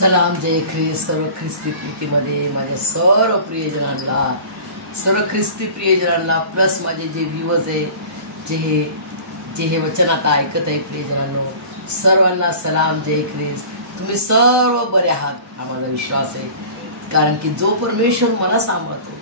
सलाम जय ख्रिस्त सर्व ख्रिस्ती प्रीतीमध्ये माझ्या सर्व प्रियजनांना सर्व ख्रिस्ती प्रियजनांना प्लस माझे जे व्ह्यूअर्स आहे जे हे वचन आता ऐकत आहे प्रियजनांनो सर्वांना सलाम जय ख्रिस्त। तुम्ही सर्व बरे आहात हा माझा विश्वास आहे, कारण की जो परमेश्वर मला सांभाळतो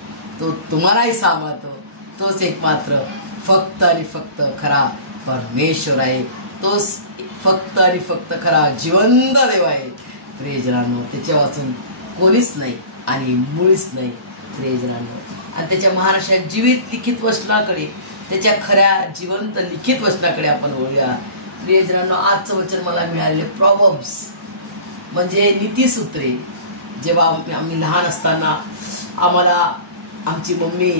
तो तुम्हालाही सांभाळतो। तोच एकमात्र फक्त आणि फक्त खरा परमेश्वर आहे, तोच फक्त आणि फक्त खरा जिवंत देव आहे प्रियजनांनो। त्याच्या वाचून कोणीच नाही आणि मुळीच नाही प्रियजनांनो। आणि त्याच्या महाराष्ट्रात जीवित लिखित वचनाकडे, त्याच्या खऱ्या जिवंत लिखित वचनाकडे आपण वळूया प्रियजनांनो। आजचं वचन मला मिळालेले प्रॉव्हर्ब्स म्हणजे नीतिसूत्रे। जेव्हा आम्ही लहान असताना आम्हाला आमची मम्मी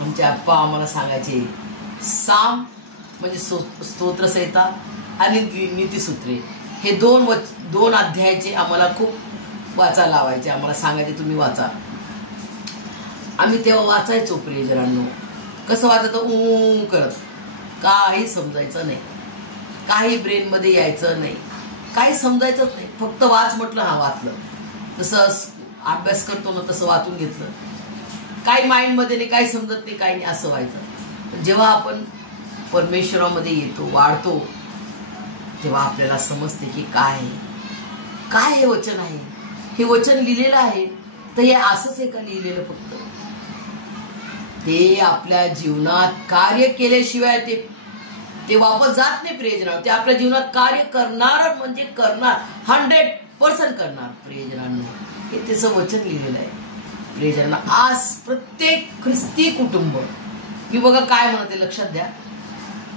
आमचे आप्पा आम्हाला सांगायचे, साम म्हणजे स्तोत्रसंहिता आणि नीतिसूत्रे हे दोन अध्यायाचे आम्हाला खूप वाचायला लावायचे, आम्हाला सांगायचे तुम्ही वाचा। आम्ही तेव्हा वाचायचो प्रियजनांनो। कसं वाचायचं करत, काही समजायचं नाही, काही ब्रेन मध्ये यायचं नाही, काही समजायचंच नाही, फक्त वाच म्हटलं हा वाचलं, तसं अभ्यास करतो ना तसं वाचून घेतलं, काही माइंड मध्ये नाही, काही समजत नाही, काही नाही, असं व्हायचं। जेव्हा आपण परमेश्वरामध्ये येतो वाढतो तेव्हा आपल्याला समजते की काय हे वचन आहे, हे वचन लिहिलेलं आहे तर हे असंच आहे का लिहिलेलं, फक्त ते आपल्या जीवनात कार्य केल्याशिवाय ते वापस जात नाही प्रियजनांनो। ते आपल्या जीवनात कार्य करणार म्हणजे करणार, 100% करणार प्रियजनांनो। हे त्याचं वचन लिहिलेलं आहे प्रियजनांनो। आज प्रत्येक ख्रिस्ती कुटुंब, मी बघा काय म्हणते लक्षात द्या,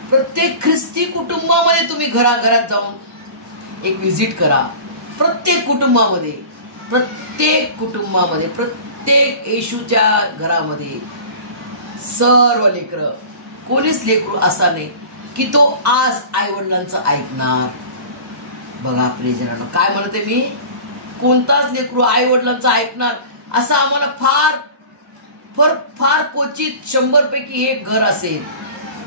प्रत्येक ख्रिस्ती कुटुंबामध्ये तुम्ही घराघरात जाऊन एक व्हिजिट करा। प्रत्येक कुटुंबामध्ये प्रत्येक येशूच्या घरामध्ये सर्व लेकरं, कोणीच लेकरू असा नाही की तो आज आई वडिलांचं ऐकणार। बघा प्रियजनांनो काय म्हणते मी, कोणताच लेकरू आई वडिलांचं ऐकणार असं आम्हाला फार क्वचित 100 पैकी 1 घर असेल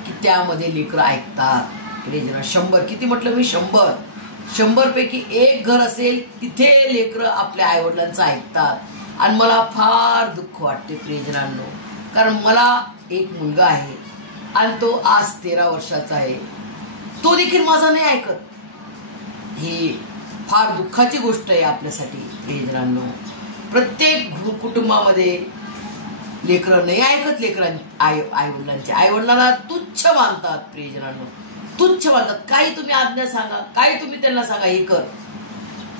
की त्यामध्ये लेकरं ऐकतात प्रियजनांनो। 100 किती म्हटलं मी, 100 पैकी 1 घर असेल तिथे लेकरं आपल्या आई वडिलांचं ऐकतात। आणि मला फार दुःख वाटते प्रियजनांनो, कारण मला एक मुलगा आहे आणि तो आज 13 वर्षाचा आहे, तो देखील माझा नाही ऐकत। ही फार दुःखाची गोष्ट आहे आपल्यासाठी प्रियजनांनो। प्रत्येक कुटुंबामध्ये लेकरं नाही ऐकत, आई वडिलांना तुच्छ मानतात प्रियजनांनो, तुच्छ मानतात। काही तुम्ही आज्ञा सांगा, काही तुम्ही त्यांना सांगा हे कर,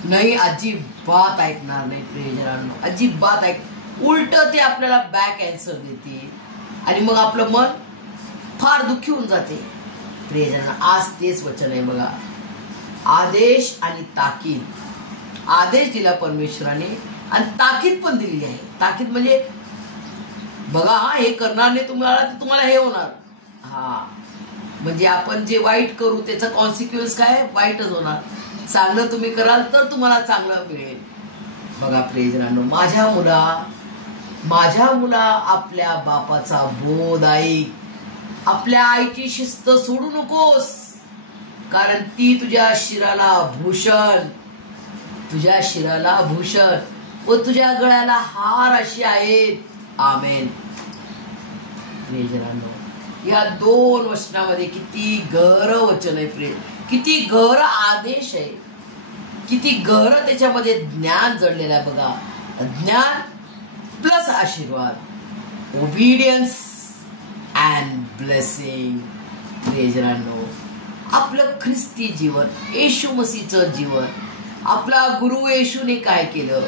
नाही, अजिबात ऐकणार नाही प्रियजनांनो, अजिबात उलट ते आपल्याला बॅक अँसर देते आणि मग आपलं मन फार दुःखी होऊन जाते प्रियजनांनो। आज तेच वचन आहे बघा, आदेश आणि ताकीद। आदेश दिला परमेश्वराने आणि ताकीद पण दिलेली आहे। ताकीद म्हणजे बघा, हे करणार नाही तुम्हाला हे होणार, म्हणजे आपण जे वाईट करू त्याचा कॉन्सिक्वेन्स काय, वाईटच होणार। चांगलं तुम्ही कराल तर तुम्हाला चांगलं मिळेल। बघा प्रियजनांनो, माझ्या मुला आपल्या बापाचा बोध ऐक, आपल्या आईची शिस्त सोडू नकोस, कारण ती तुझ्या शिराला भूषण व तुझ्या गळ्याला हार अशी आहेत। आमेन प्रियजनांनो, या 2 वचनामध्ये किती गहर वचन आहे, किती गहर आदेश आहे, किती गहर त्याच्यामध्ये ज्ञान जडलेलं आहे बघा। ज्ञान प्लस आशीर्वाद, ओबिडियन्स अँड ब्लेसिंग प्रियजनांनो। आपलं ख्रिस्ती जीवन, येशू मसीहचं जीवन, आपला गुरु येशूने काय केलं,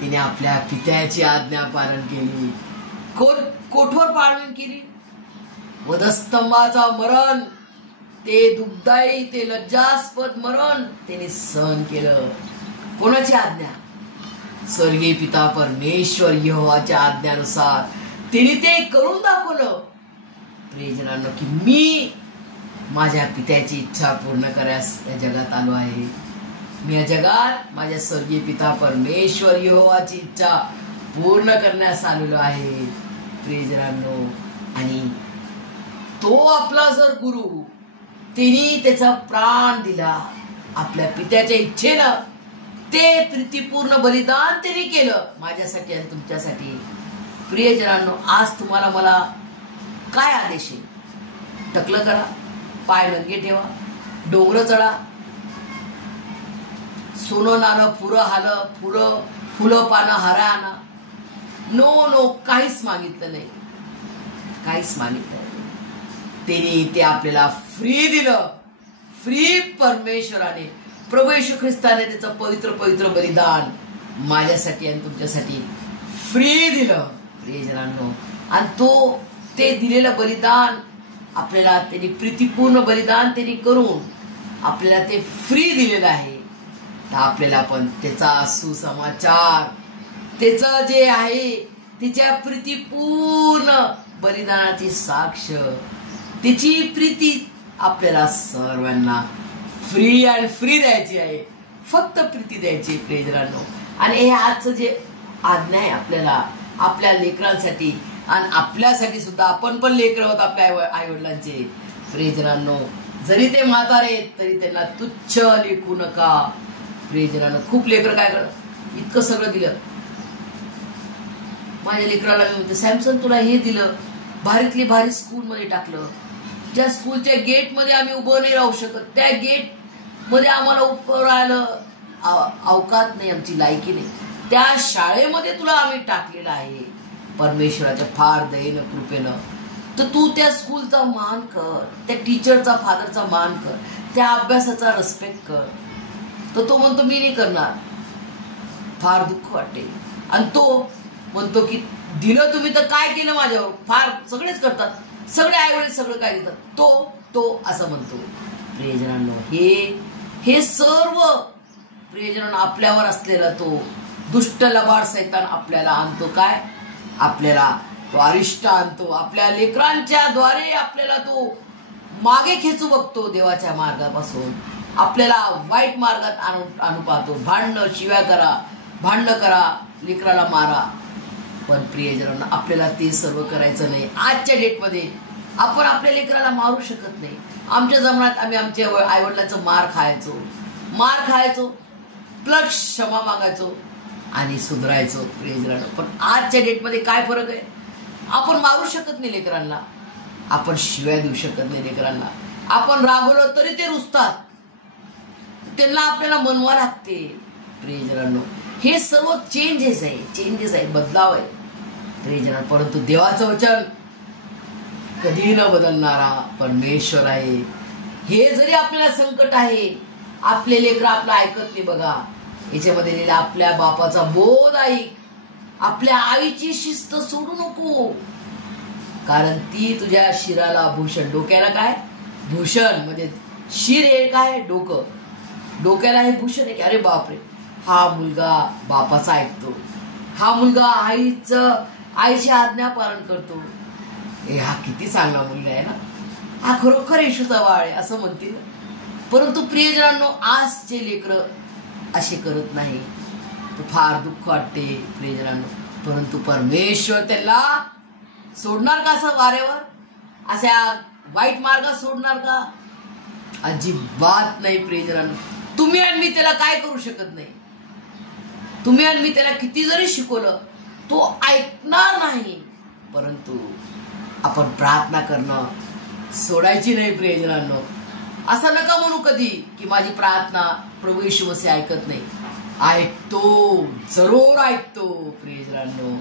तिने आपल्या पित्याची आज्ञा पालन केली, कोठोर पालन केली, वधस्तंभाचा मरण, ते दुःखदायी ते लज्जास्पद मरण त्याने सहन केलं। कोणाची आज्ञा, स्वर्गीय पिता परमेश्वर यहोवाच्या आज्ञानुसार तिने ते करून दाखवलं प्रियजनांनो, की मी माझ्या पित्याची इच्छा पूर्ण करायस या जगात आलो आहे। मी या जगात माझ्या स्वर्गीय पिता परमेश्वर यहोवाची इच्छा पूर्ण करण्यास आलेलो आहे प्रियजनांनो। आणि तो आपला जर गुरु, तिने त्याचा प्राण दिला आपल्या पित्याच्या इच्छेनं, ते प्रीतीपूर्ण बलिदान त्यांनी केलं माझ्यासाठी आणि तुमच्यासाठी. प्रियजनांनो, आज तुम्हाला मला काय आदेश आहे? टकलं करा, पाय नंगे ठेवा, डोंगर चढा, सोनं नाणं पुरं हालं, फुलं पानं हारा आणा. नो, काहीच मागितलं नाही, काहीच मागितलं नाही. त्यांनी ते आपल्याला फ्री दिलं. फ्री परमेश्वराने, प्रभू येशू ख्रिस्ताने त्याचं पवित्र बलिदान माझ्यासाठी आणि तुमच्यासाठी फ्री दिलं प्रियजनांनो. आणि ते दिलेलं बलिदान आपल्याला, त्यांनी प्रीतीपूर्ण बलिदान त्यांनी करून आपल्याला ते फ्री दिलेलं आहे. तर आपल्याला पण त्याचा सुसमाचार, त्याचं जे आहे तिच्या प्रीतीपूर्ण बलिदानाची साक्ष, तिची प्रीती आपल्याला सर्वांना फ्री आणि फ्री द्यायची आहे. फक्त प्रीती द्यायची प्रियजनांनो. आणि हे आजचं जे आज्ञा आहे आपल्याला, आपल्या लेकरांसाठी आणि आपल्यासाठी सुद्धा, आपण पण लेकर आहोत आपल्या आई वडिलांचे. प्रियजनांनो, जरी ते म्हातारे आहेत तरी त्यांना तुच्छ लेखू नका. प्रियजनांनो, खूप लेकर काय करत, इतकं सगळं दिलं. माझ्या लेकराला मी म्हणते, सॅमसन तुला हे दिलं, भारीतली भारी स्कूल मध्ये टाकलं, ज्या स्कूलच्या गेट मध्ये आम्ही उभं नाही राहू शकत, त्या गेट मध्ये आम्हाला उभं राहिलं अवकात नाही, आमची लायकी नाही, त्या शाळेमध्ये तुला आम्ही टाकलेलं आहे परमेश्वराच्या फार दयेनं कृपेनं. तर तू त्या स्कूलचा मान कर, त्या टीचरचा फादरचा मान कर, त्या अभ्यासाचा रिस्पेक्ट कर. तर तो म्हणतो मी नाही करणार. फार दुःख वाटते. आणि तो म्हणतो की दिलं तुम्ही तर काय केलं माझ्यावर. फार सगळेच करतात, सगळे आईवडील सगळं काय देतात, तो असं म्हणतो. प्रियजनांनो, हे सर्व प्रियजनांनो आपल्यावर असलेला तो दुष्ट लबाड सैतान आपल्याला आणतो. काय आपल्याला तो अरिष्ट आणतो, आपल्या लेकरांच्या द्वारे आपल्याला तो मागे खेचू बघतो देवाच्या मार्गापासून, आपल्याला वाईट मार्गात आणू पाहतो. भांडणं शिव्या करा, भांडणं करा, लेकराला मारा. पण प्रियजनांनो, आपल्याला ते सर्व करायचं नाही. आजच्या डेटमध्ये आपण आपल्या लेकराला मारू शकत नाही. आमच्या जमान्यात आम्ही आमच्या आईवडिलांचं मार खायचो प्लस क्षमा मागायचो आणि सुधारायचो प्रियजनांनो. पण आजच्या डेटमध्ये काय फरक आहे? आपण मारू शकत नाही लेकरांना, आपण शिव्या देऊ शकत नाही लेकरांना, आपण रागवलं तरी ते रुसतात, त्यांना आपल्याला मनवा लागते. प्रियजनांनो, हे सर्व चेंजेस आहे, बदलाव आहे प्रियजनांनो. परंतु देवाचं वचन कधी न बदलणारा परमेश्वर आहे. हे जरी आपल्याला संकट आहे, आपले लेकर आपलं ऐकत नाही, बघा याच्यामध्ये लिहिलं, आपल्या बापाचा बोध ऐक, आपल्या आईची शिस्त सोडू नको, कारण ती तुझ्या शिराला भूषण. डोक्याला काय भूषण, म्हणजे शिर हे काय डोकं, डोक्याला हे भूषण आहे की अरे बापरे, हा मुलगा बापाचा ऐकतो, हा मुलगा आईची आज्ञा पालन करतो, हा किती चांगला मुलगा आहे ना, हा खरोखर येशूचा बाळ आहे असं म्हणतील. परंतु प्रियजनांनो, आजचे लेकर असे करत नाही. फार दुःख वाटते प्रियजनांनो. परंतु परमेश्वर त्याला सोडणार का असं वारेवर, अशा वाईट मार्गात सोडणार का? अजिबात नाही प्रियजनांनो. तुम्ही आणि मी त्याला काय करू शकत नाही. तुम्ही आणि मी त्याला किती जरी शिकवलं तो ऐकणार नाही. परंतु आपण प्रार्थना करणं सोडायची नाही प्रियजनांनो. असं नका म्हणू कधी की माझी प्रार्थना प्रभू येशू मसीह ऐकत नाही. ऐकतो, जरूर ऐकतो प्रियजनांनो.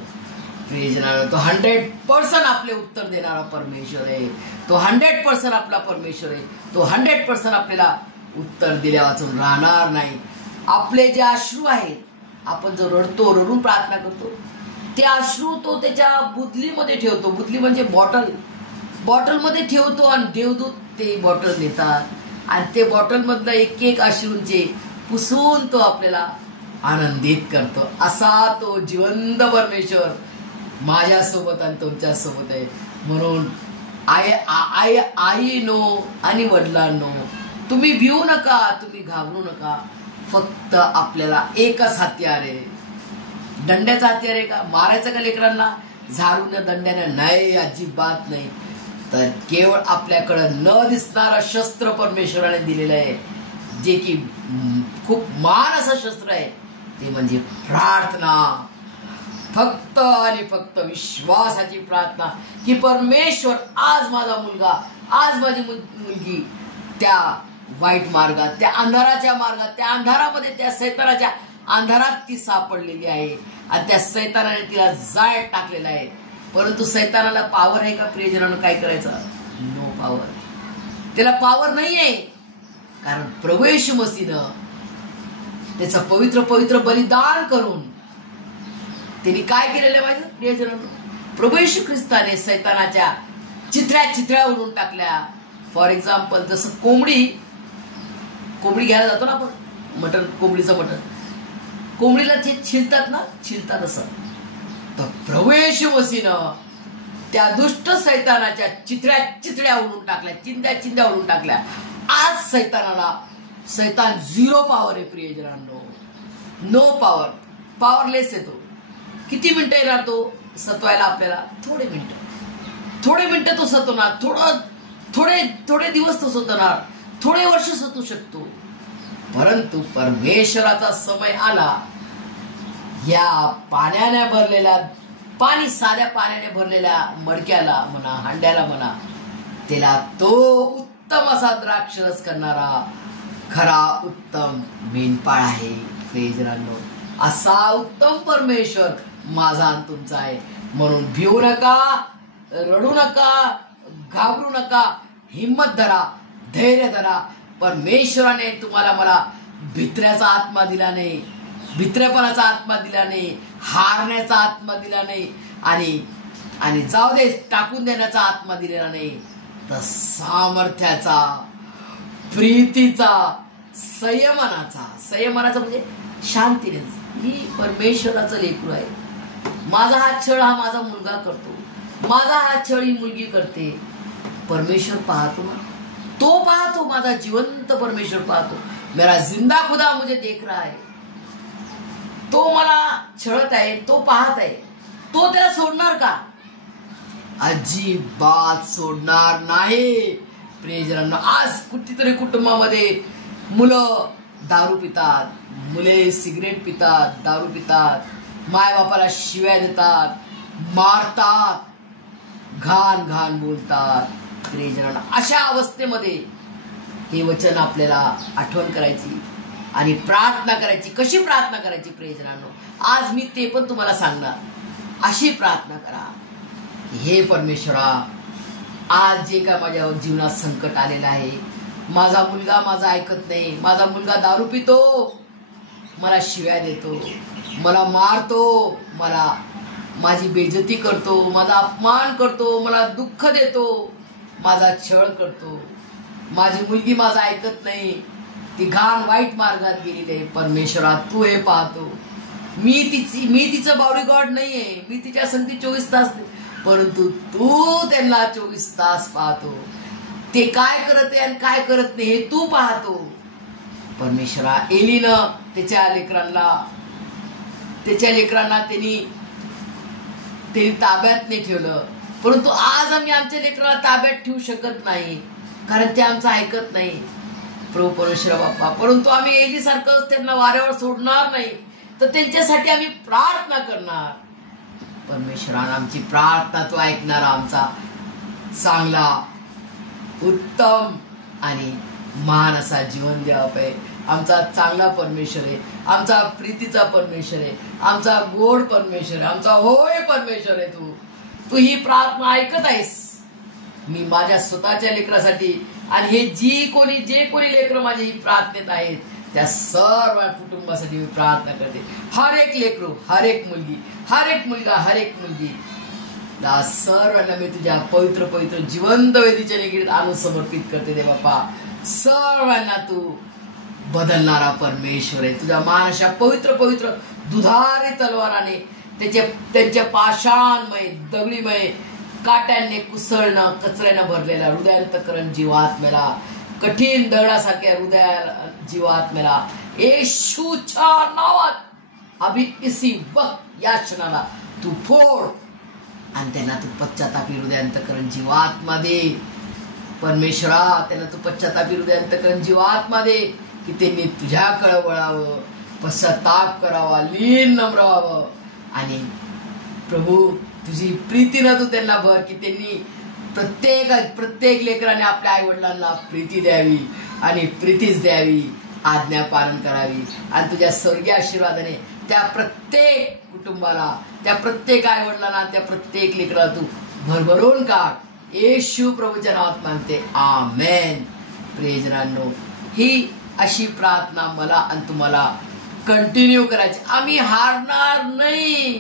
तो 100% आपले उत्तर देणारा परमेश्वर आहे. तो 100% आपला परमेश्वर आहे. तो 100% आपल्याला उत्तर दिल्या वाचून राहणार नाही. आपले जे अश्रू आहेत, आपण जो रडून प्रार्थना करतो, ते अश्रू तो त्याच्या बुदलीमध्ये ठेवतो. बुदली म्हणजे बॉटल मध्ये ठेवतो आणि देवदूत ते बॉटल नेतात आणि ते बॉटल मधलं एक अश्रूंचे पुसून तो आपल्याला आनंदित करतो. असा तो जिवंत परमेश्वर माझ्या सोबत आणि तुमच्या सोबत आहे. म्हणून आईनो आणि वडिलांनो, तुम्ही भिवू नका, तुम्ही घाबरू नका. फक्त आपल्याला एकच हत्यार आहे. दंड्याचा हत्यार आहे का? मारायचं का लेकरांना झाडून दंड्याने? नाही, अजिबात नाही. तर केवळ आपल्याकडं न दिसणारं शस्त्र परमेश्वराने दिलेलं आहे, जे की खूप महान असं शस्त्र आहे. ते म्हणजे प्रार्थना. फक्त आणि फक्त विश्वासाची प्रार्थना की परमेश्वर आज माझा मुलगा, आज माझी मुलगी त्या वाईट मार्गात, त्या अंधाराच्या मार्गात, त्या अंधारामध्ये, त्या सैतानाच्या अंधारात ती सापडलेली आहे आणि त्या सैतानाने तिला जाळ टाकलेला आहे. परंतु सैतानाला पॉवर आहे का प्रियजनांनो काय करायचं? No power. त्याला पॉवर नाहीये, कारण प्रभू येशू मसीहनं त्याचं पवित्र पवित्र बलिदान करून त्यांनी काय केलेलं आहे माझ्या प्रियजनांनो? प्रभू येशू ख्रिस्ताने सैतानाच्या चित्र्या उडून टाकल्या. फॉर एक्झाम्पल जसं कोंबडी घ्यायला जातो ना आपण, मटण, कोंबडीचं मटण, कोंबडीला ते छिलतात असं, तर प्रभू येशू मसीहनं त्या दुष्ट सैतानाच्या चित्र्या उडून टाकल्या, चिंध्या उडून टाकल्या. आज सैतान 0 पॉवर आहे प्रियजनांनो. नो पॉवर, पॉवरलेस येतो. किती मिनिटं येणार तो सतवायला आपल्याला? थोडे मिनिटं तो सतवणार, थोडे दिवस तो सतवणार, थोडे वर्ष सतू शकतो. परंतु परमेश्वराचा समय आला, या पाण्याने भरलेल्या, साध्या पाण्याने भरलेल्या मडक्याला म्हणा, हांड्याला म्हणा, त्याला तो उत्तम असा द्राक्षरस करणारा खरा उत्तम मेंढपाळ आहे. प्रियजनांनो, असा उत्तम परमेश्वर माझा आणि तुमचा आहे. म्हणून भिवू नका, रडू नका, घाबरू नका, हिम्मत धरा, धैर्य धरा. परमेश्वराने तुम्हाला मला भित्र्याचा आत्मा दिला नाही, भित्र्यपणाचा आत्मा दिला नाही, हारण्याचा आत्मा दिला नाही, आणि जाऊ दे टाकून देण्याचा आत्मा दिलेला नाही, तर सामर्थ्याचा, प्रीतीचा, संयमनाचा म्हणजे शांतीने. मी परमेश्वराचं लेकरू आहे. माझा हा छळ हा माझा मुलगा करतो, माझा हा छळ ही मुलगी करते. परमेश्वर पाहतो ना, तो पाहतो, माझा जिवंत परमेश्वर पाहतो. मेरा जिंदा खुदा मुझे देख रहा है. तो मला छळत आहे, तो पाहत आहे. तो त्याला सोडणार का? अजिबात सोडणार नाही. प्रियजनांनो, आज कुठेतरी कुटुंबामध्ये मुलं दारू पितात, मुले सिगरेट पितात, दारू पितात, मायबापाला शिव्या देतात, मारतात, घाण बोलतात. प्रियजनांनो, अशा अवस्थेमध्ये हे वचन आपल्याला आठवण करायची आणि प्रार्थना करायची. कशी प्रार्थना करायची प्रियजनांनो? आज मी ते पण तुम्हाला सांगणार. अशी प्रार्थना करा, हे परमेश्वरा, आज जे काय माझ्या जीवनात संकट आलेलं आहे, माझा मुलगा माझा ऐकत नाही, माझा मुलगा दारू पितो, मला शिव्या देतो, मला मारतो, मला माझी बेइज्जती करतो, माझा अपमान करतो, मला दुःख देतो, माझा छळ करतो, माझी मुलगी माझा ऐकत नाही, ती घाण वाईट मार्गात गेलेली आहे. परमेश्वरा, तू हे पाहतो. मी तिचं बॉडीगार्ड नाहीये, मी तिच्या संगती 24 तास, परंतु तू त्यांना 24 तास पाहतो. ते काय करत आहे आणि काय करत नाही हे तू पाहतो. परमेश्वरा, एलीनं त्याच्या लेकरांना त्यांनी ताब्यात नाही ठेवलं, परंतु आज आम्ही आमच्या लेकराला ताब्यात ठेवू शकत नाही, कारण ते आमचं ऐकत नाही. प्रभू परमेश्वर बाप्पा, परंतु आम्ही एलीसारखं त्यांना वाऱ्यावर सोडणार नाही, तर त्यांच्यासाठी आम्ही प्रार्थना करणार. परमेश्वरानं आमची प्रार्थना तो ऐकणारा आमचा चांगला, उत्तम आणि महान असा जीवन द्यावा आहे. आमचा चांगला परमेश्वर आहे, आमचा प्रीतीचा परमेश्वर आहे, आमचा गोड परमेश्वर आहे, आमचा होय परमेश्वर आहे. तू ही प्रार्थना ऐकत आहेस. मी माझ्या स्वतःच्या लेकरासाठी आणि हे जे कोणी लेकरं माझी ही प्रार्थनेत आहेत, त्या सर्व कुटुंबासाठी मी प्रार्थना करते. हर एक लेकरू, हर एक मुलगी, हर एक मुलगा, हर एक मुलगी, सर्वांना मी तुझ्या पवित्र पवित्र जिवंत वेदीच्या निगडीत आणून समर्पित करते. दे बाप्पा, सर्वांना तू बदलणारा परमेश्वर आहे. तुझ्या मानशा पवित्र पवित्र दुधारी तलवाराने त्यांच्या पाषाणमय, दगडीमय, काट्यांनी कुसळणं, कचऱ्यानं भरलेला हृदयांतकरण जीवात्म्याला, कठीण दगडासारख्या हृदया जीवात्म्याला येशूच्या नावात अभि इसी वक्त या क्षणाला तू फोड आणि त्यांना तू पश्चातापी हृदयांतकरण जीवात्मा दे. परमेश्वरा, त्यांना तू पश्चातापी हृदयांतकरण जीवात्मा दे की त्यांनी तुझ्याकडे वळावं. पश्चाताप करावा, लीन नम्र व्हावं आणि प्रभू तुझी प्रीतीनं तू त्यांना भर की त्यांनी प्रत्येक लेकराने आपल्या आई वडिलांना प्रीती द्यावी आणि प्रीतीच द्यावी, आज्ञा पालन करावी आणि तुझ्या स्वर्गीय आशीर्वादाने त्या प्रत्येक कुटुंबाला, त्या प्रत्येक आई वडिलांना, त्या प्रत्येक लेकराला तू भरभरून काढ. येशू प्रभूच्या नावात मागते, आमेन. प्रियजनांनो, ही अशी प्रार्थना मला आणि तुम्हाला कंटिन्यू करायची. आम्ही हारणार नाही.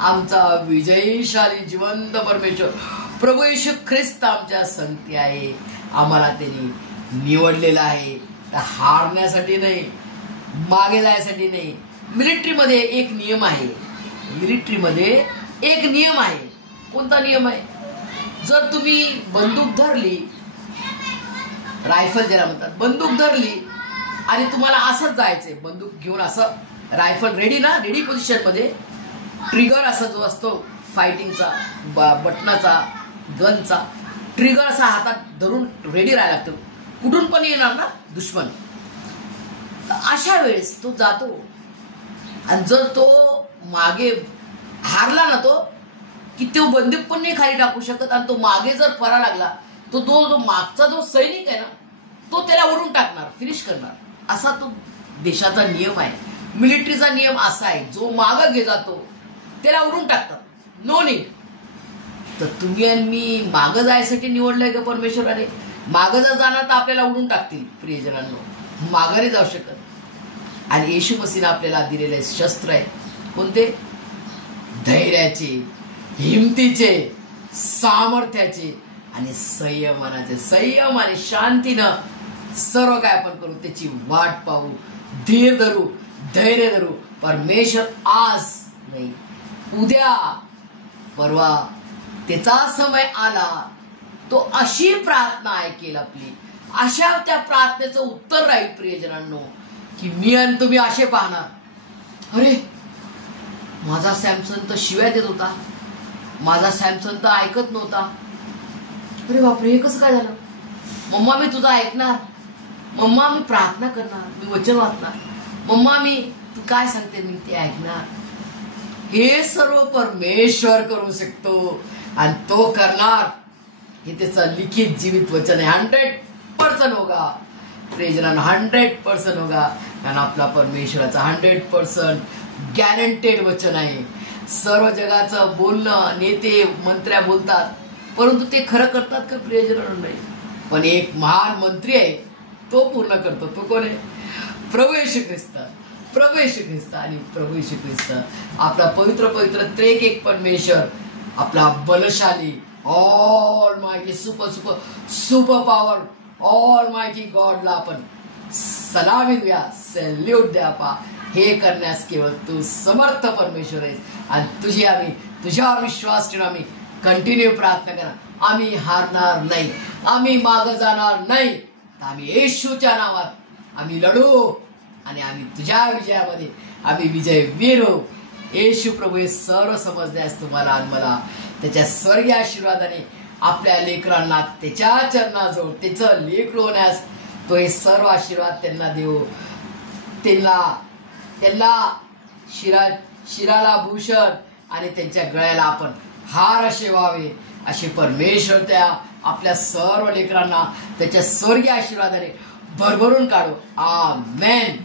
आमचा विजयशाली जिवंत परमेश्वर प्रभू येशू ख्रिस्त आमच्या संगती आहे. आम्हाला त्यांनी निवडलेलं आहे, तर हारण्यासाठी नाही, मागे जायसाठी नाही. मिलिटरीमध्ये एक नियम आहे. मिलिटरीमध्ये एक नियम आहे. कोणता नियम आहे? जर तुम्ही बंदूक धरली, रायफल ज्याला म्हणतात, बंदूक धरली आणि तुम्हाला असंच जायचंय, बंदूक घेऊन असं, रायफल रेडी ना, रेडी पोझिशन मध्ये, ट्रिगर असा जो असतो फायटिंगचा, बटनाचा, गनचा ट्रिगर असा हातात धरून रेडी राहायला लागतो. कुठून पण येणार ना दुश्मन. अशा वेळेस तो जातो आणि जर तो मागे हारला ना, तो की तो बंदूक पण नाही खाली टाकू शकत आणि तो मागे जर पळा लागला, तो जो मागचा जो सैनिक आहे ना, तो त्याला ओढून टाकणार, फिनिश करणार. असा तो देशाचा नियम आहे. मिलिटरीचा नियम असा आहे, जो मागे घे जातो त्याला ओढून टाकतात, नो नीड. तर तुम्ही आणि मी मागं जायसाठी निवडलंय का परमेश्वराने? मागं जर जाणार तर आपल्याला उडून टाकतील. प्रियजनांनो, मागं नाही जाऊ शकत. आणि येशू मसीहने आपल्याला दिलेले शस्त्र आहे कोणते? धैर्याचे, हिमतीचे, सामर्थ्याचे आणि संयमानाचे. संयम आणि शांतीनं सर्व काय आपण करू, त्याची वाट पाहू, धीर धरू, धैर्य धरू. परमेश्वर आज नाही, उद्या, परवा त्याचा समय आला, तो अशी प्रार्थना ऐकेल आपली. अशा त्या प्रार्थनेचं उत्तर राहील प्रियजनांनो, की मी आणि तुम्ही असे पाहणार, अरे माझा सॅमसन तर शिव्या देत होता, माझा सॅमसन तर ऐकत नव्हता, अरे बापरे हे कसं काय झालं? मम्मा मी तुझं ऐकणार, मम्मा मी प्रार्थना करणार, मी वचन वाचणार, मम्मा मी तू काय सांगते मी ते ऐकणार. हे सर्व परमेश्वर करू शकतो आणि तो करणार. हे त्याचं लिखित जीवित वचन आहे. 100% होगा प्रेजनानं, 100% होगा. कारण आपला परमेश्वराचा 100% गॅरंटेड वचन आहे. सर्व जगाचं बोलणं नेते मंत्र्या बोलतात, परंतु ते खरं करतात का? प्रियजनानं नाही. पण एक महान मंत्री आहे, तो पूर्ण करतो. तो कोण आहे? प्रभू येशू ख्रिस्त. प्रभू येशू ख्रिस्त. आणि प्रभू येशू ख्रिस्त आपला पवित्र पवित्र त्रेक एक परमेश्वर, आपला बलशाली, almighty, super power, almighty गॉडला आपण सलामी द्या, सॅल्यूट द्या. पा हे करण्यास केवळ तू समर्थ परमेश्वर आहेस. आणि तुझ्यावर विश्वास ठेवून आम्ही कंटिन्यू प्रार्थना करा. आम्ही हारणार नाही, आम्ही मागे जाणार नाही. तर आम्ही येशूच्या नावात आम्ही लढू आणि आम्ही तुझ्या विजयामध्ये आम्ही विजयवीर होऊ. येशू प्रभू हे सर्व समजण्यास तुम्हाला आणि मला त्याच्या स्वर्गीय आशीर्वादाने आपल्या लेकरांना त्याच्या चरणाजवळ त्याचं लेकरू होण्यास तो हे सर्व आशीर्वाद त्यांना देऊ. त्यांना शिराला भूषण आणि त्यांच्या गळ्याला आपण हार असे व्हावे, असे परमेश्वर त्या आपल्या सर्व लेकरांना त्याच्या स्वर्गीय आशीर्वादाने भरभरून काढू. आमेन.